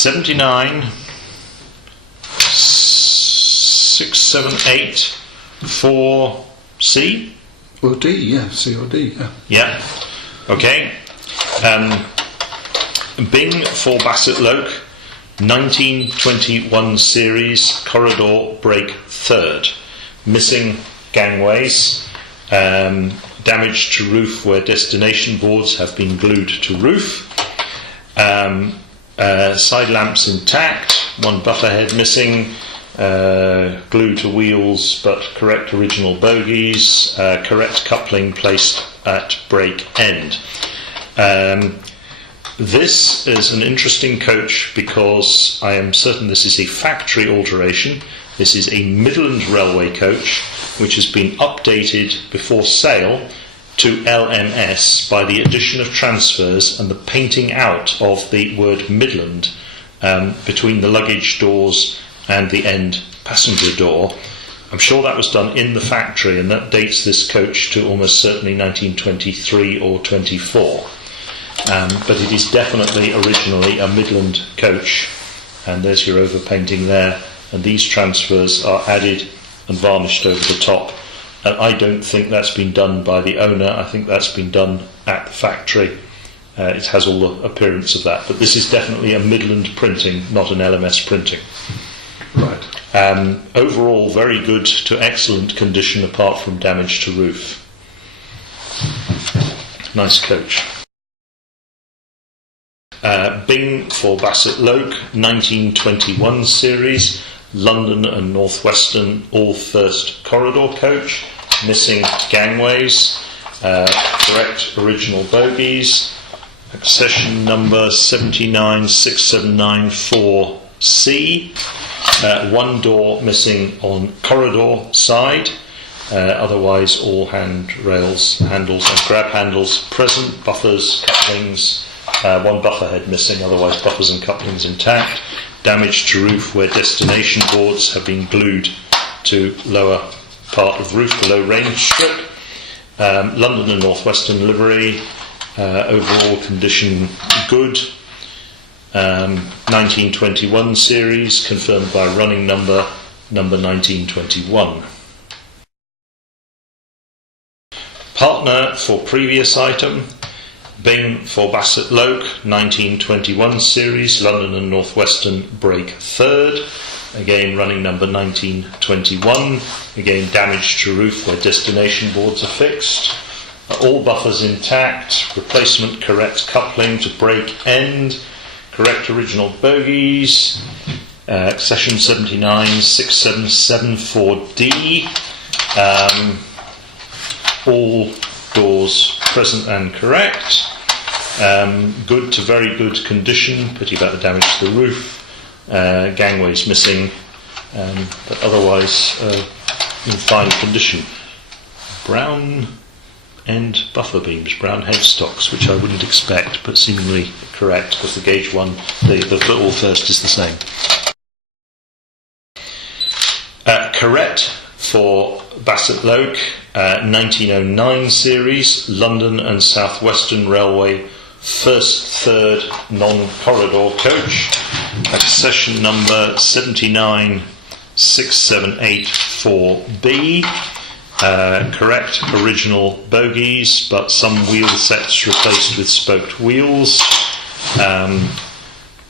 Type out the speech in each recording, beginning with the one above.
79 678 4C. Or D, yeah, C or D, yeah. Yeah, okay. Bing for Bassette-Lowke, 1921 series, corridor break third. Missing gangways, damage to roof where destination boards have been glued to roof, side lamps intact, one buffer head missing, glue to wheels but correct original bogies, correct coupling placed at break end. This is an interesting coach because I am certain this is a factory alteration. This is a Midland Railway coach which has been updated before sale to LMS by the addition of transfers and the painting out of the word Midland between the luggage doors and the end passenger door. I'm sure that was done in the factory, and that dates this coach to almost certainly 1923 or 24. But it is definitely originally a Midland coach, and there's your overpainting there, and these transfers are added and varnished over the top, and I don't think that's been done by the owner. I think that's been done at the factory. It has all the appearance of that, but this is definitely a Midland printing, not an LMS printing. Right. Overall very good to excellent condition apart from damage to roof. Nice coach. Bing for Bassette-Lowke, 1921 series, London and North Western all first corridor coach, missing gangways, correct original bogies, accession number 79679-4C, one door missing on corridor side, otherwise all handles and grab handles present, buffers, couplings, one buffer head missing, otherwise buffers and couplings intact. Damage to roof where destination boards have been glued to lower part of roof below range strip. London and North Western livery, overall condition good. 1921 series, confirmed by running number 1921. Partner for previous item, Bing for Bassette-Lowke, 1921 series, London and North Western break third, again running number 1921, again damage to roof where destination boards are fixed, all buffers intact, replacement correct coupling to break end, correct original bogies, accession 79677-4D, all doors present and correct, good to very good condition, pity about the damage to the roof, gangways missing, but otherwise in fine condition. Brown end buffer beams, brown headstocks, which I wouldn't expect, but seemingly correct because the gauge one, the all first is the same. Correct for Bassette-Lowke, 1909 series, London and South Western Railway first third non-corridor coach, accession number 79678-4B, correct original bogies but some wheel sets replaced with spoked wheels,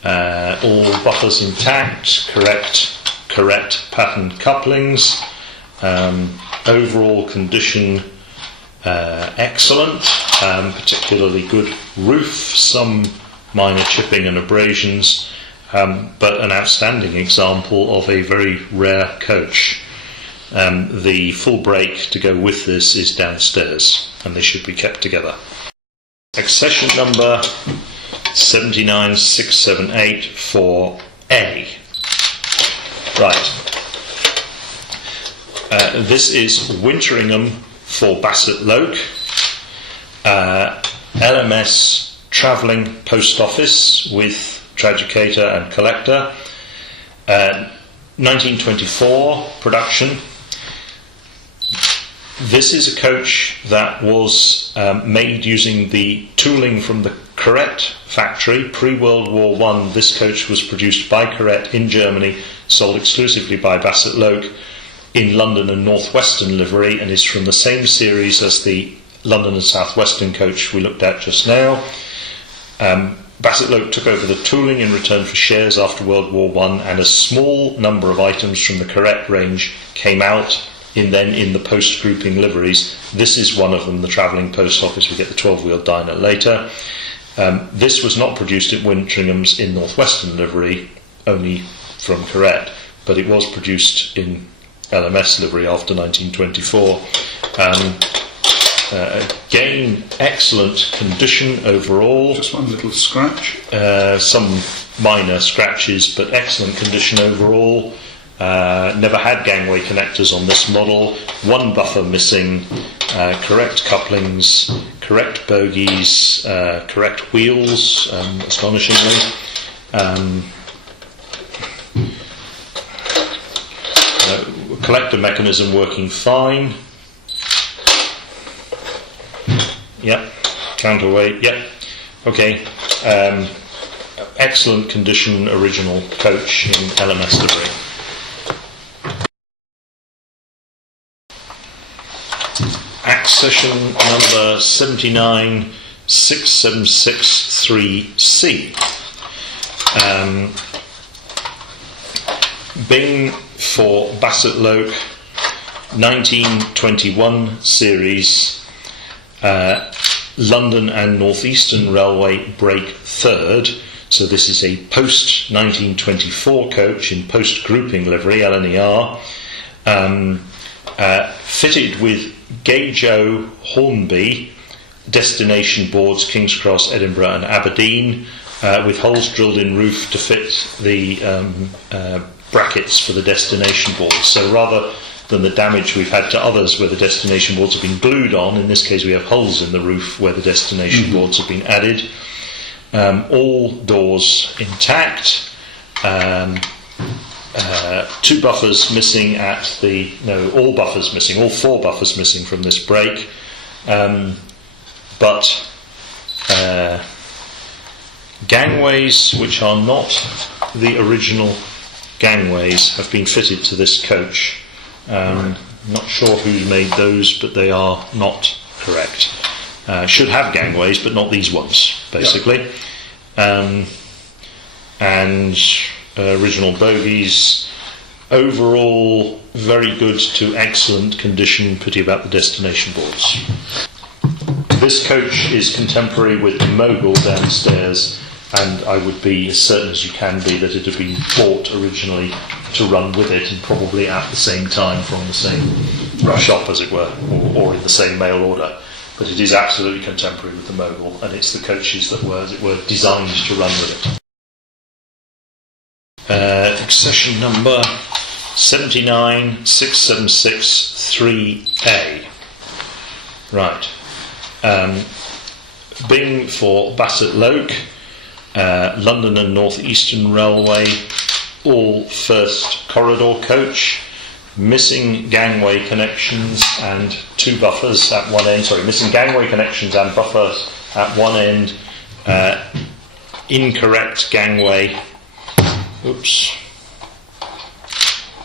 all buffers intact, correct patterned couplings, overall condition excellent, particularly good roof, some minor chipping and abrasions, but an outstanding example of a very rare coach. The full brake to go with this is downstairs, and they should be kept together. Accession number 79678-4A. Right. This is Winteringham for Bassette-Lowke, LMS travelling post office with tragicator and collector, 1924 production. This is a coach that was made using the tooling from the Correct factory, pre-World War I, this coach was produced by Correct in Germany, sold exclusively by Bassette-Lowke in London and North Western livery, and is from the same series as the London and South Western coach we looked at just now. Bassette-Lowke took over the tooling in return for shares after World War I, and a small number of items from the Correct range came out in the post-grouping liveries. This is one of them, the travelling post office. We get the 12-wheel diner later. This was not produced at Wintringham's in North Western livery, only from Correct, but it was produced in LMS livery after 1924. Again, excellent condition overall. Just one little scratch. Some minor scratches, but excellent condition overall. Never had gangway connectors on this model. One buffer missing. Correct couplings, correct bogies, correct wheels, astonishingly. Collector mechanism working fine. Yep. Counterweight. Yep. Okay. Excellent condition original coach in LMS livery. Accession number 79673C. Bing for Bassette-Lowke, 1921 series, London and North Eastern Railway brake third. So this is a post 1924 coach in post grouping livery, LNER, fitted with Gauge O Hornby destination boards, King's Cross, Edinburgh and Aberdeen, with holes drilled in roof to fit the brackets for the destination boards. So rather than the damage we've had to others where the destination boards have been glued on, in this case we have holes in the roof where the destination boards have been added. All doors intact. Two buffers missing all buffers missing, all four buffers missing from this brake. But gangways which are not the original gangways have been fitted to this coach. Not sure who made those, but they are not correct. Should have gangways, but not these ones, basically. And original bogies. Overall, very good to excellent condition. Pity about the destination boards. This coach is contemporary with the Mogul downstairs, and I would be as certain as you can be that it had been bought originally to run with it, and probably at the same time from the same shop, as it were, or in the same mail order. But it is absolutely contemporary with the Mogul, and it's the coaches that were, as it were, designed to run with it. Accession number 79676-3A. Right. Bing for Bassette-Lowke, London and North Eastern Railway, all first corridor coach, missing gangway connections and two buffers at one end. Sorry, missing gangway connections and buffers at one end. Incorrect gangway. Oops.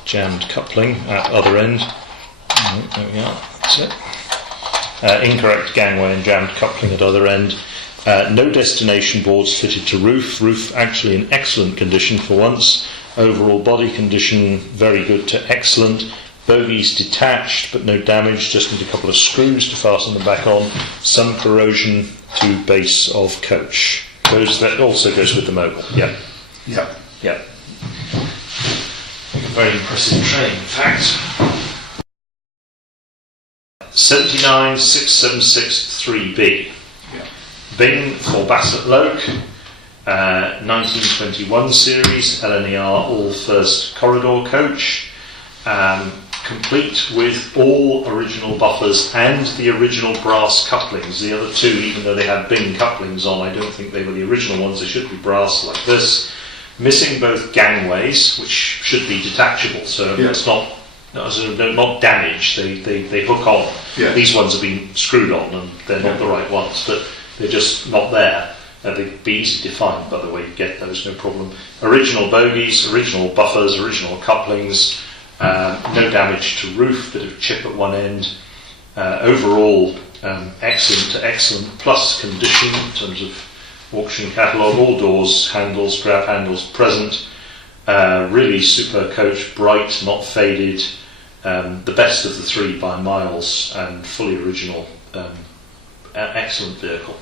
Jammed coupling at other end. There we are. That's it. Incorrect gangway and jammed coupling at other end. No destination boards fitted to roof. Roof actually in excellent condition for once. Overall body condition very good to excellent. Bogies detached but no damage, just need a couple of screws to fasten them back on. Some corrosion to base of coach. That also goes with the Mogul. Yeah. Yeah. Yeah. Very impressive train, in fact. 79676-3B. Yeah. Bing for Bassette-Lowke, 1921 series, LNER all first corridor coach, complete with all original buffers and the original brass couplings. The other two, even though they had Bing couplings on, I don't think they were the original ones. They should be brass like this. Missing both gangways, which should be detachable, so it's not damaged. They hook on. Yeah. These ones have been screwed on, and they're not the right ones, but they're just not there. They'd be easy to find, by the way, you get those, no problem. Original bogies, original buffers, original couplings, no damage to roof, bit of chip at one end. Overall, excellent to excellent plus condition in terms of auction catalogue. All doors, handles, grab handles present. Really super coach, bright, not faded. The best of the three by miles, and fully original. Excellent vehicle.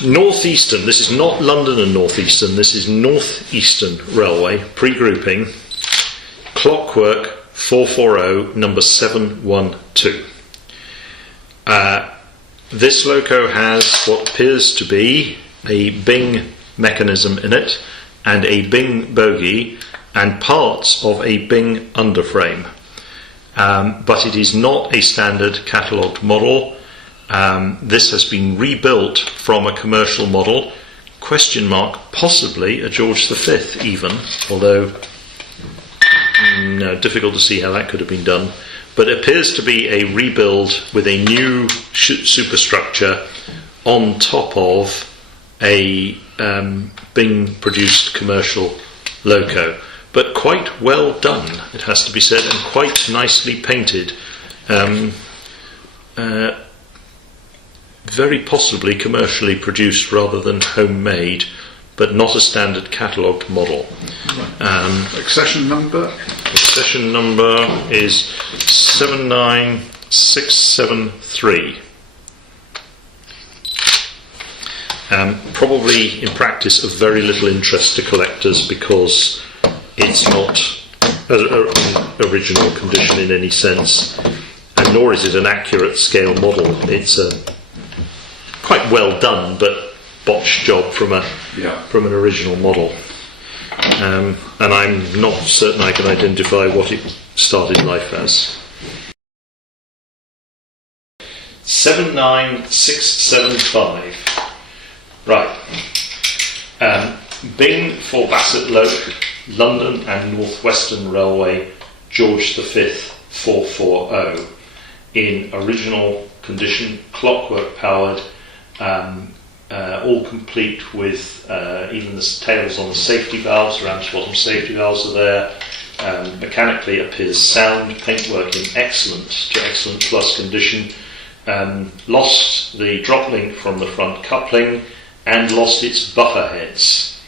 Northeastern, this is not London and Northeastern, this is Northeastern Railway, pre-grouping, Clockwork 440, number 712. This loco has what appears to be a Bing mechanism in it, and a Bing bogie, and parts of a Bing underframe. But it is not a standard catalogued model. This has been rebuilt from a commercial model, possibly a George V even, although no, difficult to see how that could have been done. But it appears to be a rebuild with a new superstructure on top of a Bing produced commercial loco. But quite well done, it has to be said, and quite nicely painted. Very possibly commercially produced rather than homemade, but not a standard catalogued model. Accession number? Accession number is 79673. Probably in practice of very little interest to collectors because it's not an original condition in any sense, and nor is it an accurate scale model. It's a quite well done but botched job from an original model, and I'm not certain I can identify what it started life as. 79675. Right. Bing for Bassette-Lowke, London and North Western Railway, George V 440, in original condition, clockwork powered, all complete with even the tails on the safety valves, around the bottom safety valves are there. Mechanically appears sound, paintwork in excellent to excellent plus condition. Lost the drop link from the front coupling and lost its buffer heads,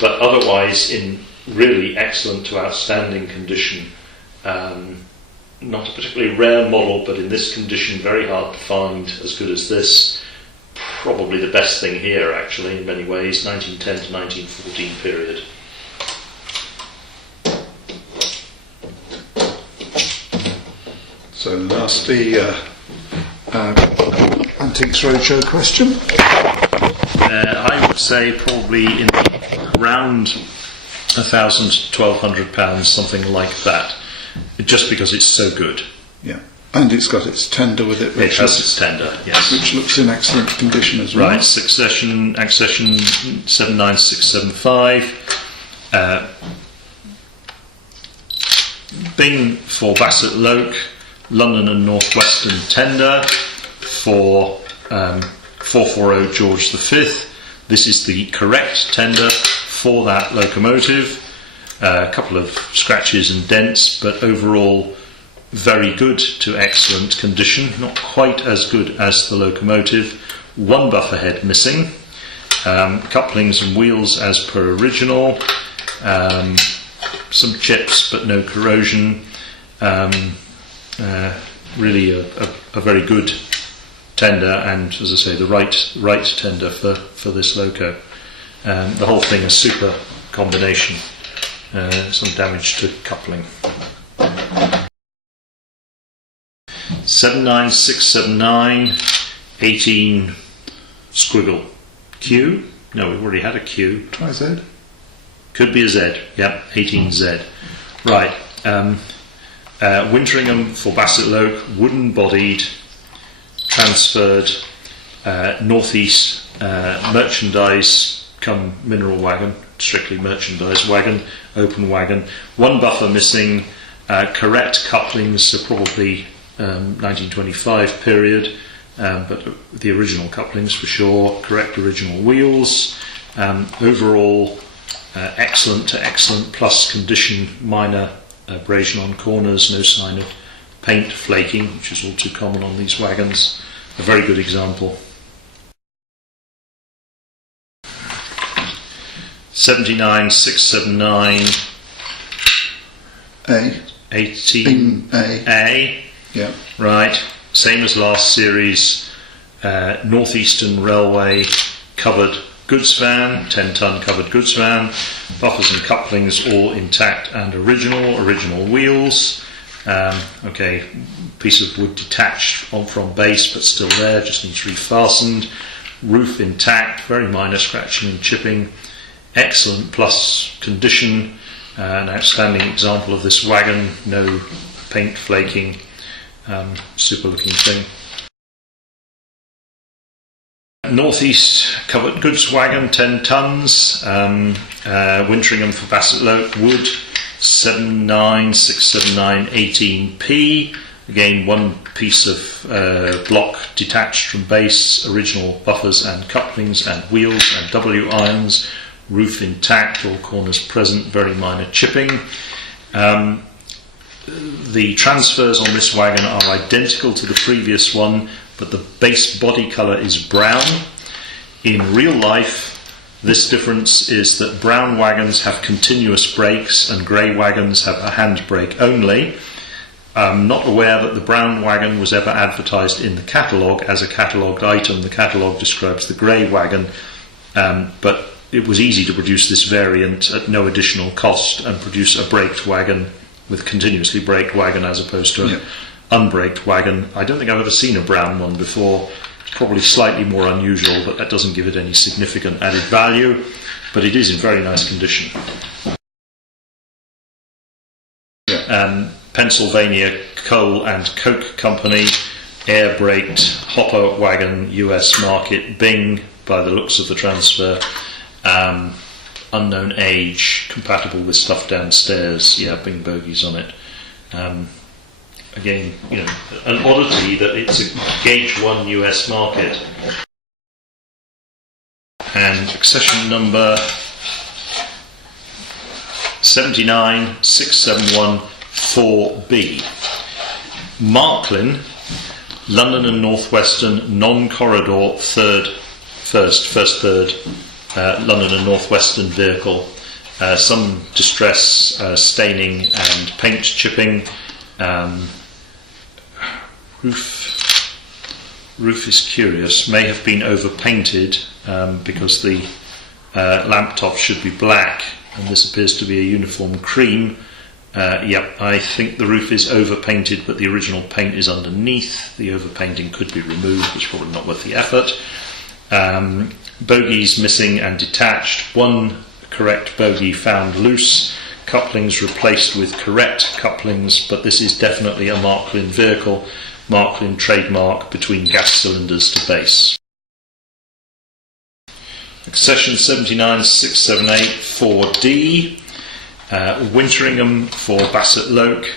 but otherwise in really excellent to outstanding condition. Not a particularly rare model, but in this condition very hard to find as good as this. Probably the best thing here actually in many ways, 1910 to 1914 period. So lastly, Antiques Roadshow question. I would say probably in around £1,000 to £1,200, something like that, just because it's so good. Yeah, and it's got its tender with it. It has its tender, yes. Which looks in excellent condition as well. Right, accession 79675. Bing for Bassette-Lowke, London and North Western tender for 440 George V. This is the correct tender for that locomotive. A couple of scratches and dents, but overall very good to excellent condition. Not quite as good as the locomotive. One buffer head missing. Couplings and wheels as per original. Some chips but no corrosion. Really a very good tender, and as I say, the right tender for this loco. The whole thing a super combination. Some damage to coupling. 79679, 18 squiggle. Q? No, we've already had a Q. Try Z. Could be a Z. Yep, 18Z. Right. Winteringham for Bassette-Lowke, wooden bodied, transferred, northeast merchandise come mineral wagon, strictly merchandise wagon, open wagon. One buffer missing, correct couplings, so probably 1925 period, but the original couplings for sure, correct original wheels. Overall, excellent to excellent plus condition, minor abrasion on corners, no sign of paint flaking, which is all too common on these wagons. A very good example. 79679 A. 18A. Yeah. Right. Same as last series. Northeastern Railway covered goods van, 10-ton covered goods van. Buffers and couplings all intact and original wheels. Okay, piece of wood detached from base but still there, just needs refastened. Roof intact, very minor scratching and chipping. Excellent plus condition. An outstanding example of this wagon, no paint flaking, super looking thing. Northeast covered goods wagon, 10 tons, Winteringham for Bassette-Lowke wood, 7967918P. Again, one piece of block detached from base, original buffers and couplings and wheels and W irons. Roof intact, all corners present, very minor chipping. The transfers on this wagon are identical to the previous one, but the base body colour is brown. In real life, this difference is that brown wagons have continuous brakes and grey wagons have a hand brake only. I'm not aware that the brown wagon was ever advertised in the catalogue as a catalogued item. The catalogue describes the grey wagon, but it was easy to produce this variant at no additional cost and produce a braked wagon with continuously braked wagon as opposed to an unbraked wagon. I don't think I've ever seen a brown one before. It's probably slightly more unusual, but that doesn't give it any significant added value. But it is in very nice condition. Pennsylvania Coal and Coke Company, air braked hopper wagon, US market, Bing by the looks of the transfer. Unknown age, compatible with stuff downstairs. Yeah, Bing bogies on it. Again, an oddity that it's a gauge 1 US market. And accession number 79671-4B. Marklin, London and North Western non-corridor first third. London and North Western vehicle. Some distress, staining and paint chipping. Roof is curious. May have been overpainted because the lamp top should be black and this appears to be a uniform cream. Yep, I think the roof is overpainted, but the original paint is underneath. The overpainting could be removed. It's probably not worth the effort. Bogies missing and detached. One correct bogie found loose. Couplings replaced with correct couplings, but this is definitely a Marklin vehicle. Marklin trademark between gas cylinders to base. Accession 79678-4D. Winteringham for Bassette-Lowke.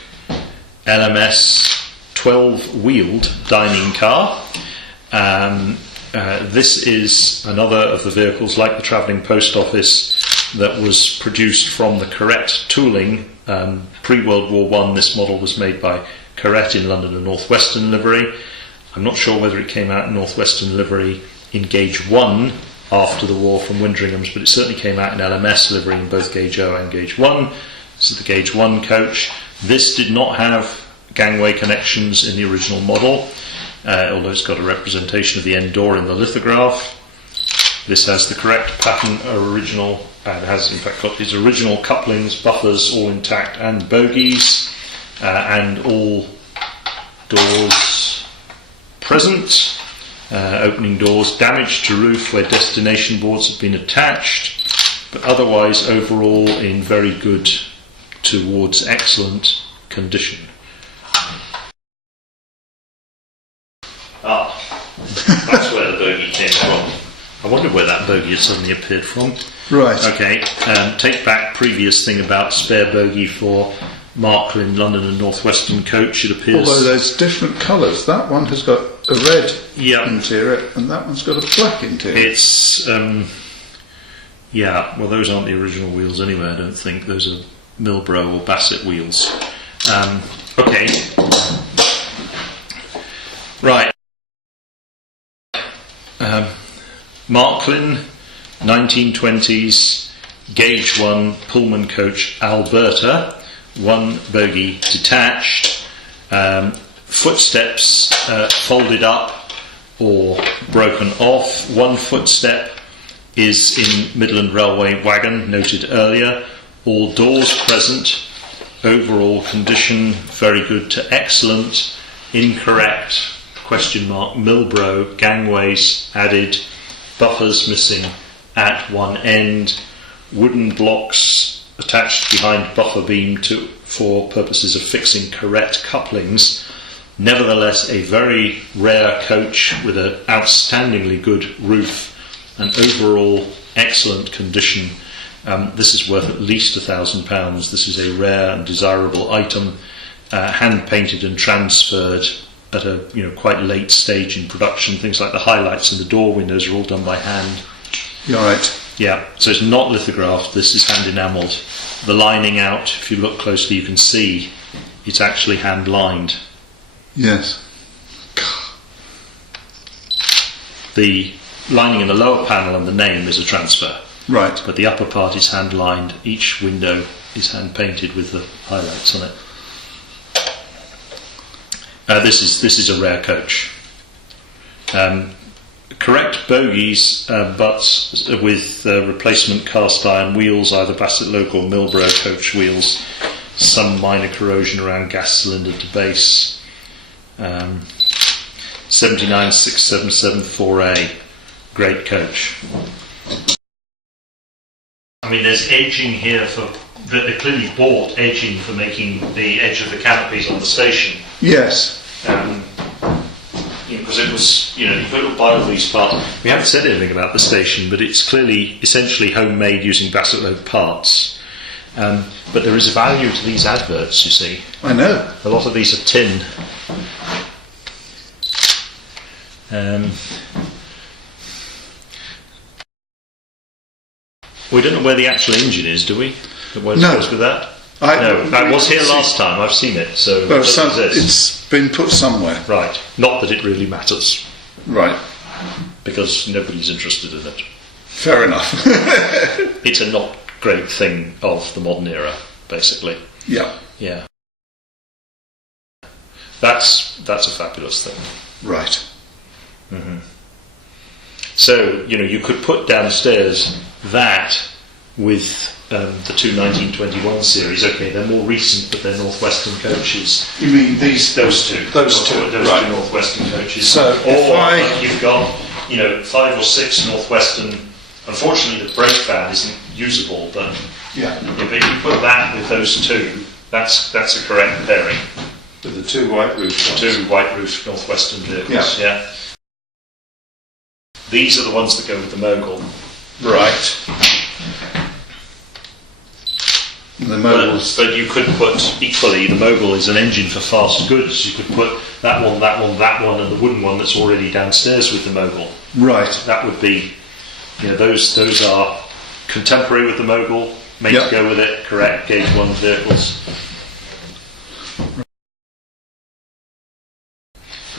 LMS 12-wheeled dining car. This is another of the vehicles, like the travelling post office, that was produced from the Corrette tooling. Pre-World War I, this model was made by Corrette in London and North Western livery. I'm not sure whether it came out in North Western livery in Gauge 1 after the war from Winteringham's, but it certainly came out in LMS livery in both Gauge 0 and Gauge 1. This is the Gauge 1 coach. This did not have gangway connections in the original model. Although it's got a representation of the end door in the lithograph. This has the correct pattern original, and has in fact got its original couplings, buffers all intact, and bogies, and all doors present. Opening doors, damage to roof where destination boards have been attached, but otherwise overall in very good towards excellent condition. That's where the bogey came from. I wonder where that bogey had suddenly appeared from. Right. Okay, take back previous thing about spare bogey for Marklin, London and North Western coach. It appears... Although there's different colours. That one has got a red Yeah. interior, and that one's got a black interior. It's yeah. Well, those aren't the original wheels anyway. I don't think those are Milbro or Bassett wheels. Okay. Right. Marklin, 1920s, Gauge 1, Pullman coach, Alberta, 1 bogie detached, footsteps folded up or broken off. 1 footstep is in Midland Railway wagon, noted earlier. All doors present. Overall condition, very good to excellent. Incorrect, question mark, Milbro, gangways added, buffers missing at one end, wooden blocks attached behind buffer beam for purposes of fixing correct couplings. Nevertheless, a very rare coach with an outstandingly good roof and overall excellent condition. This is worth at least £1,000. This is a rare and desirable item, hand painted and transferred at a quite late stage in production. Things like the highlights and the door windows are all done by hand. You're right. Yeah, so it's not lithographed. This is hand enamelled. The lining out, if you look closely, you can see it's actually hand lined. Yes. The lining in the lower panel and the name is a transfer. Right. But the upper part is hand lined. Each window is hand painted with the highlights on it. This is a rare coach. Correct bogies, but with replacement cast iron wheels, either Bassette-Lowke or Milbro coach wheels. Some minor corrosion around gas cylinder to base. 79677-4A, great coach. I mean, there's edging here that they clearly bought edging for making the edge of the canopies on the station. Yes. Because it was, you could buy all these parts. We haven't said anything about the station, but it's clearly essentially homemade using Bassette-Lowke parts. But there is a value to these adverts, you see. I know. A lot of these are tin. We don't know where the actual engine is, do we? Where's No. with that? No, I was here last time. I've seen it. So Well, it doesn't exist. it's been put somewhere. Right. Not that it really matters, Right. because nobody's interested in it. Fair enough. It's a not great thing of the modern era, basically. Yeah. Yeah. That's a fabulous thing. Right. So, you could put downstairs that with the two 1921 series. Okay, they're more recent, but they're Northwestern coaches. You mean those two. Those two. Those Right. two Northwestern coaches. So or you've got, 5 or 6 Northwestern. Unfortunately, the brake fan isn't usable, but Yeah. if you put that with those two, that's a correct pairing. With the two white roofs. Two white roof Northwestern vehicles. Yeah. These are the ones that go with the Mogul. Right. The Moguls. But you could put equally, the Mogul is an engine for fast goods. You could put that one, and the wooden one that's already downstairs with the Mogul. Right. That would be, those are contemporary with the Mogul, made to go with it, correct, Gauge 1 vehicles.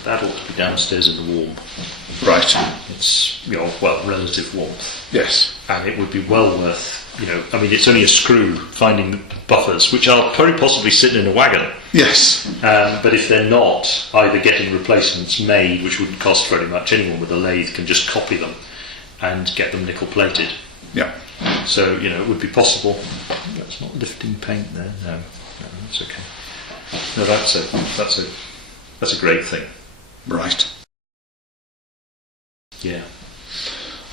That ought to be downstairs in the warm. Right. It's, relative warmth. Yes. And it would be well worth, it's only a screw finding the buffers, which are very possibly sitting in a wagon. Yes. But if they're not, either getting replacements made, which wouldn't cost very much, anyone with a lathe can just copy them and get them nickel plated. Yeah. So, it would be possible. That's not lifting paint there. No, that's okay. No, that's a great thing. Right. Yeah.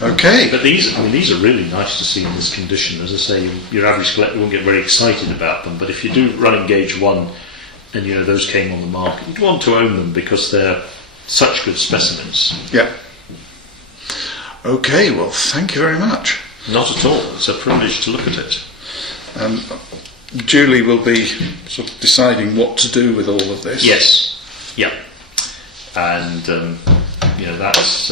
Okay. But these are really nice to see in this condition. As I say, your average collector won't get very excited about them, but if you do running Gauge 1 and those came on the market, you'd want to own them because they're such good specimens. Yeah. Okay, well, thank you very much. Not at all. It's a privilege to look at it. Julie will be sort of deciding what to do with all of this. Yes. Yeah. and that's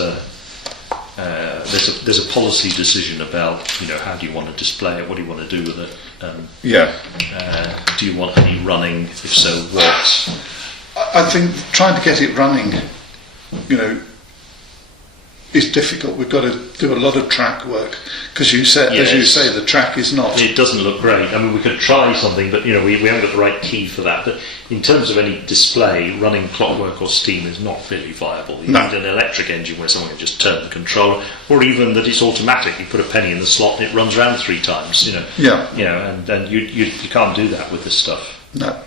there's a policy decision about how do you want to display it, what do you want to do with it. Do you want any running? If so, what? I think trying to get it running, is difficult. We've got to do a lot of track work because as you say, the track is not. It doesn't look great. I mean, we could try something, but we haven't got the right key for that. But in terms of any display, running clockwork or steam is not really viable. You need an electric engine where someone can just turn the controller, or even that it's automatic. You put a penny in the slot and it runs around 3 times. And you can't do that with this stuff. No.